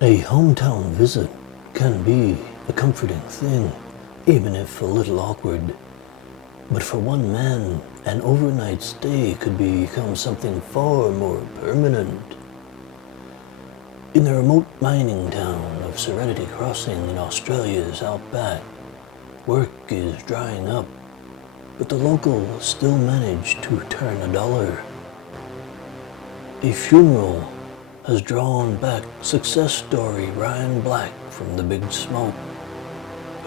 A hometown visit can be a comforting thing, even if a little awkward. But for one man, an overnight stay could become something far more permanent. In the remote mining town of Serenity Crossing in Australia's outback, work is drying up, but the locals still manage to turn a dollar. A funeral has drawn back success story Ryan Black from The Big Smoke.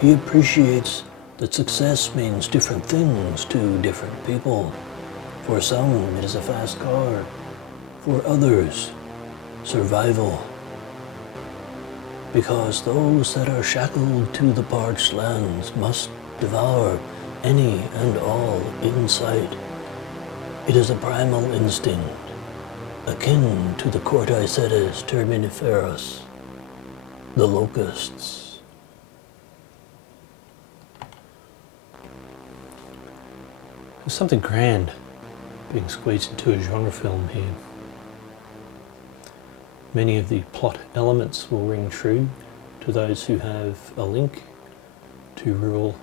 He appreciates that success means different things to different people. For some, it is a fast car. For others, survival. Because those that are shackled to the parched lands must devour any and all in sight. It is a primal instinct, akin to the Corticetes terminiferus, the locusts. There's something grand being squeezed into a genre film here. Many of the plot elements will ring true to those who have a link to rural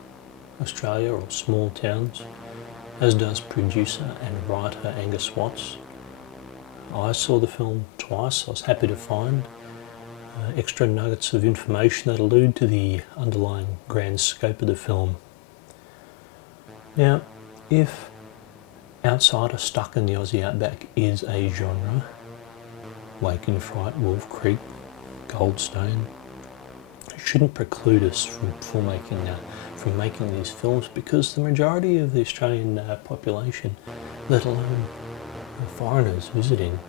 Australia or small towns, as does producer and writer Angus Watts. I saw the film twice. I was happy to find extra nuggets of information that allude to the underlying grand scope of the film. Now, if Outsider Stuck in the Aussie Outback is a genre, Wake in Fright, Wolf Creek, Goldstone, it shouldn't preclude us from making these films, because the majority of the Australian population, let alone foreigners visiting,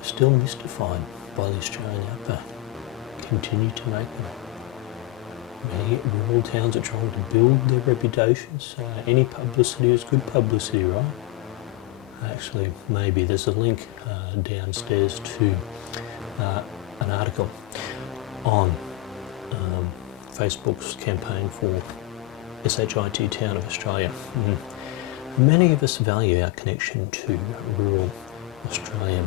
are still mystified by the Australian outback. Continue to make them. Many rural towns are trying to build their reputations. Any publicity is good publicity, right? Actually, maybe there's a link downstairs to an article on Facebook's campaign for SHIT Town of Australia. Many of us value our connection to rural Australia,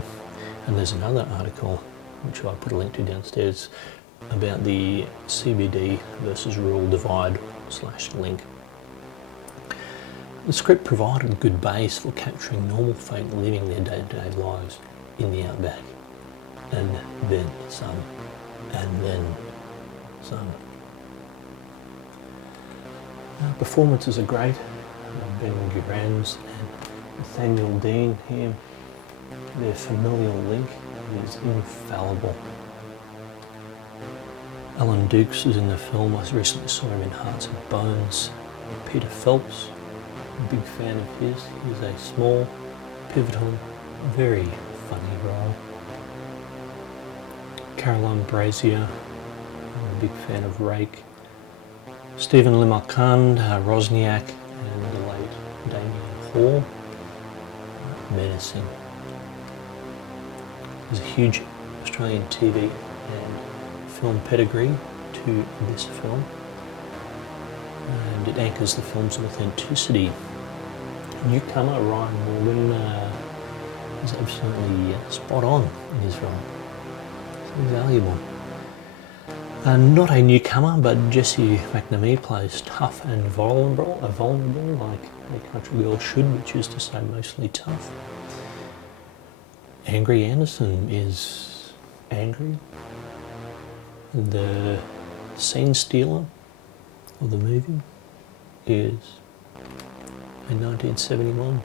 and there's another article which I put a link to downstairs about the CBD versus rural divide /link. The script provided a good base for capturing normal folk living their day-to-day lives in the outback, and then some, and then some. Performances are great. Ben Gurans and Nathaniel Dean here. Their familial link is infallible. Alan Dukes is in the film. I recently saw him in Hearts and Bones. Peter Phelps, a big fan of his. He's a small, pivotal, very funny role. Caroline Brazier, I'm a big fan of Rake. Stephen Limalkand, Rosniak, and the late Damien Hall, menacing. There's a huge Australian TV and film pedigree to this film, and it anchors the film's authenticity. Newcomer Ryan Morgan is absolutely spot on in his role. So valuable. Not a newcomer, but Jessie McNamee plays tough and vulnerable like a country girl should, which is to say mostly tough. Angry Anderson is angry. The scene stealer of the movie is a 1971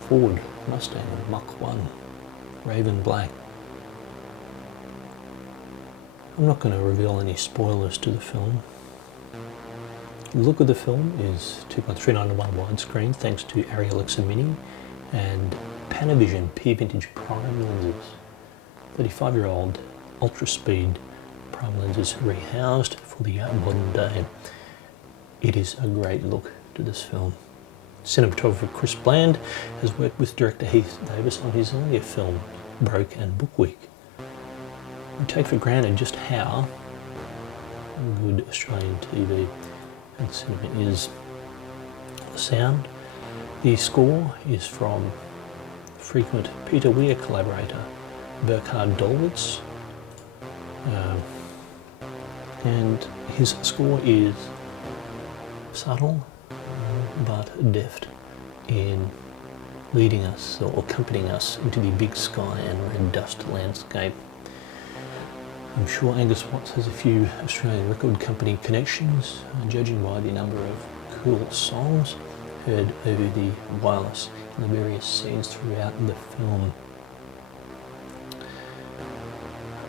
Ford Mustang Mach 1 Raven Black. I'm not going to reveal any spoilers to the film. The look of the film is 2.39:1 widescreen thanks to Arri Alexa Mini and Panavision P-Vintage prime lenses. 35-year-old ultra-speed prime lenses rehoused for the modern day. It is a great look to this film. Cinematographer Chris Bland has worked with director Heath Davis on his earlier film, Broke and Book Week. We take for granted just how good Australian TV and cinema is. The sound, the score is from frequent Peter Weir collaborator Burkhard Dallwitz. And his score is subtle but deft in leading us or accompanying us into the big sky and red dust landscape. I'm sure Angus Watts has a few Australian record company connections, judging by the number of cool songs heard over the wireless in the various scenes throughout the film.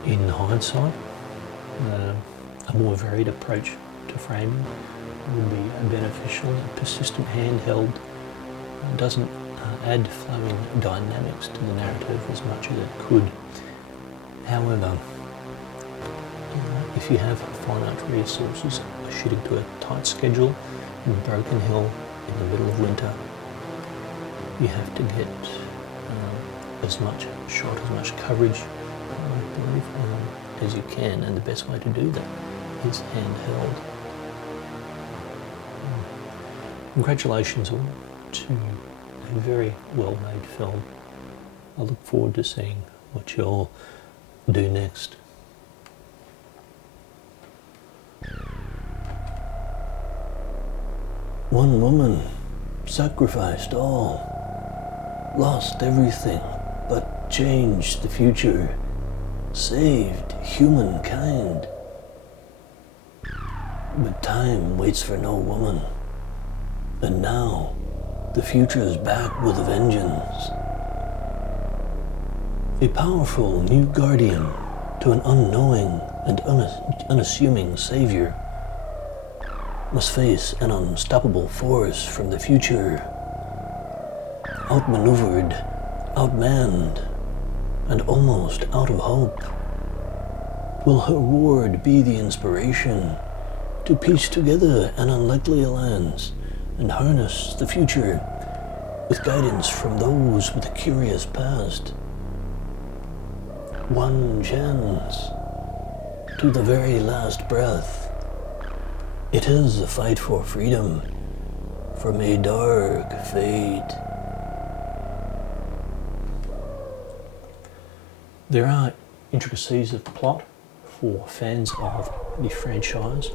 In hindsight, a more varied approach to framing would be beneficial. A persistent handheld doesn't add flowing dynamics to the narrative as much as it could. However, if you have finite resources, shooting to a tight schedule in Broken Hill in the middle of winter, you have to get as much coverage, I believe, as you can, and the best way to do that is handheld. Congratulations all to a very well-made film. I look forward to seeing what you'll do next. One woman sacrificed all, lost everything, but changed the future, saved humankind. But time waits for no woman, and now the future is back with a vengeance. A powerful new guardian to an unknowing and unassuming savior must face an unstoppable force from the future. Outmaneuvered, outmanned, and almost out of hope. Will her ward be the inspiration to piece together an unlikely alliance and harness the future with guidance from those with a curious past? One chance to the very last breath. It is a fight for freedom from a dark fate. There are intricacies of plot for fans of the franchise,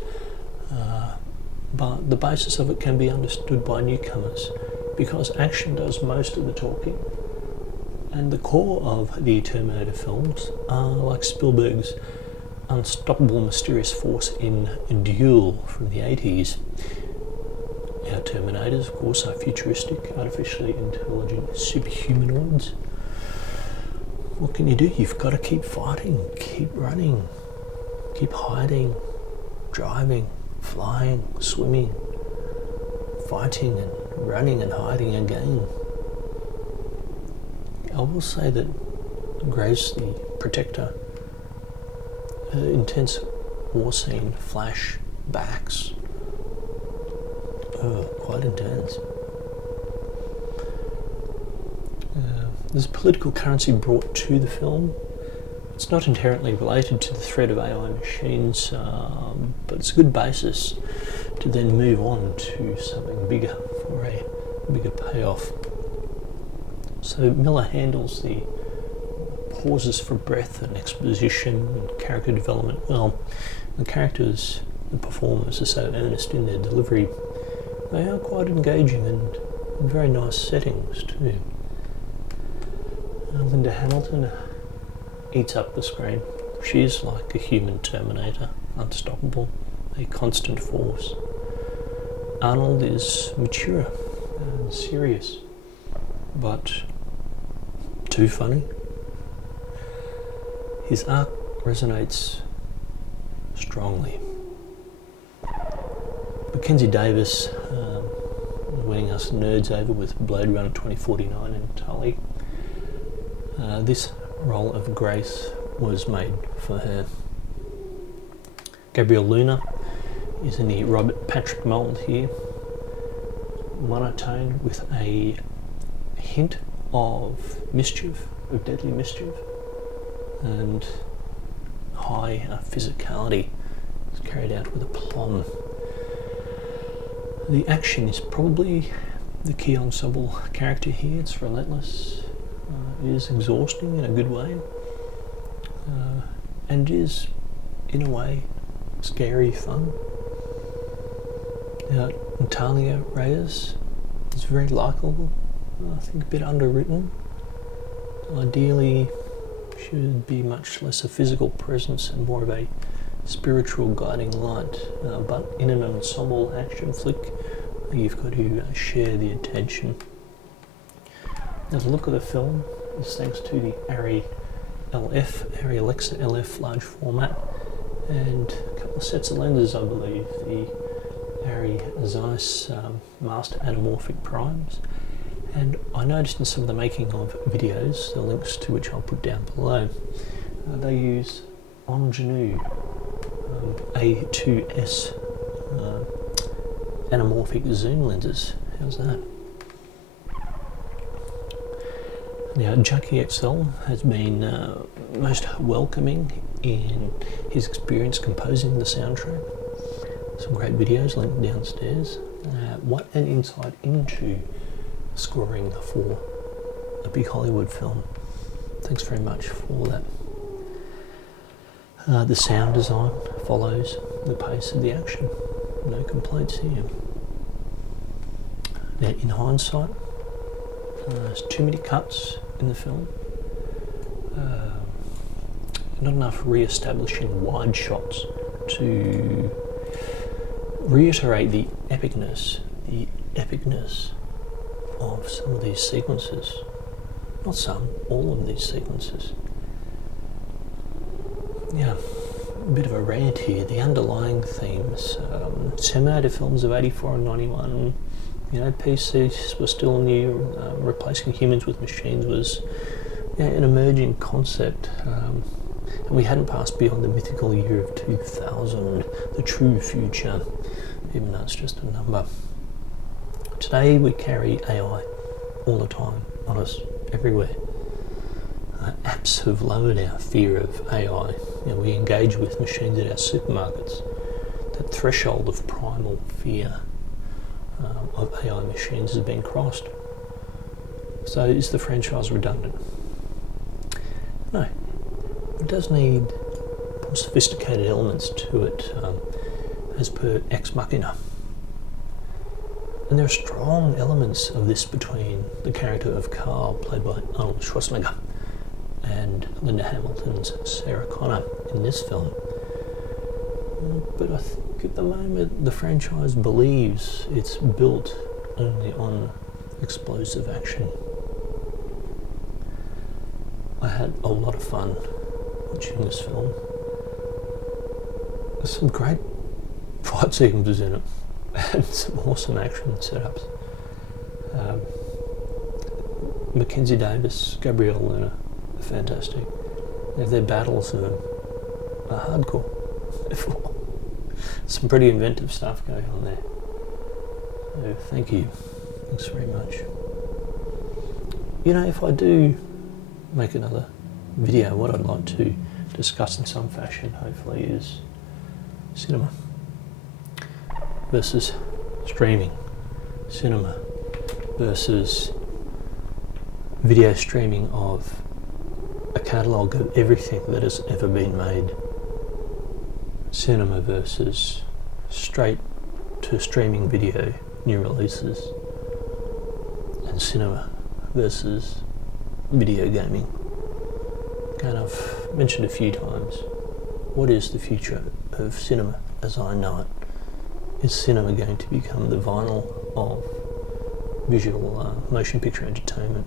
but the basis of it can be understood by newcomers because action does most of the talking. And the core of the Terminator films are like Spielberg's unstoppable mysterious force in Duel from the 80s. Our Terminators, of course, are futuristic, artificially intelligent superhumanoids. What can you do? You've got to keep fighting, keep running, keep hiding, driving, flying, swimming, fighting and running and hiding again. I will say that Grace, the Protector, her intense war scene flashbacks are quite intense. There's political currency brought to the film. It's not inherently related to the threat of AI machines, but it's a good basis to then move on to something bigger for a bigger payoff. So Miller handles the pauses for breath and exposition and character development well. The characters and performers are so earnest in their delivery. They are quite engaging and in very nice settings too. Linda Hamilton eats up the screen. She's like a human Terminator, unstoppable, a constant force. Arnold is mature and serious, but too funny. His arc resonates strongly. Mackenzie Davis winning us nerds over with Blade Runner 2049 and Tully. This role of Grace was made for her. Gabrielle Luna is in the Robert Patrick mould here. Monotone with a hint of mischief, of deadly mischief, and high physicality is carried out with aplomb. The action is probably the key ensemble character here. It's relentless, it is exhausting in a good way, and is in a way, scary fun. Now, Natalia Reyes is very likeable, I think a bit underwritten. Ideally, she would be much less a physical presence and more of a spiritual guiding light, but in an ensemble action flick, you've got to share the attention. Now, the look of the film is thanks to the Arri Alexa LF large format and a couple of sets of lenses, I believe, the Arri Zeiss master anamorphic primes. And I noticed in some of the making of videos, the links to which I'll put down below, they use Ingenue A2S anamorphic zoom lenses. How's that? Now, Junkie XL has been most welcoming in his experience composing the soundtrack. Some great videos linked downstairs. What an insight into scoring for a big Hollywood film. Thanks very much for that. The sound design follows the pace of the action. No complaints here. Now, in hindsight, there's too many cuts in the film. Not enough re-establishing wide shots to reiterate the epicness of some of these sequences. Not some, all of these sequences. Yeah, a bit of a rant here. The underlying themes, Terminator films of 84 and 91, you know, PCs were still new, replacing humans with machines was an emerging concept, and we hadn't passed beyond the mythical year of 2000, the true future, even though it's just a number. Today we carry AI all the time, on us, everywhere. Apps have lowered our fear of AI. You know, we engage with machines at our supermarkets. That threshold of primal fear of AI machines has been crossed. So is the franchise redundant? No. It does need more sophisticated elements to it, as per Ex Machina. And there are strong elements of this between the character of Carl, played by Arnold Schwarzenegger, and Linda Hamilton's Sarah Connor in this film. But I think at the moment the franchise believes it's built only on explosive action. I had a lot of fun watching this film. There's some great fight sequences in it and some awesome action setups. Mackenzie Davis, Gabrielle Luna, fantastic. Their battles are hardcore. Some pretty inventive stuff going on there. So thank you. Thanks very much. You know, if I do make another video, what I'd like to discuss in some fashion, hopefully, is cinema versus streaming. Cinema versus video streaming of a catalogue of everything that has ever been made. Cinema versus straight to streaming video, new releases. And cinema versus video gaming. And I've mentioned a few times, what is the future of cinema as I know it? Is cinema going to become the vinyl of visual motion picture entertainment?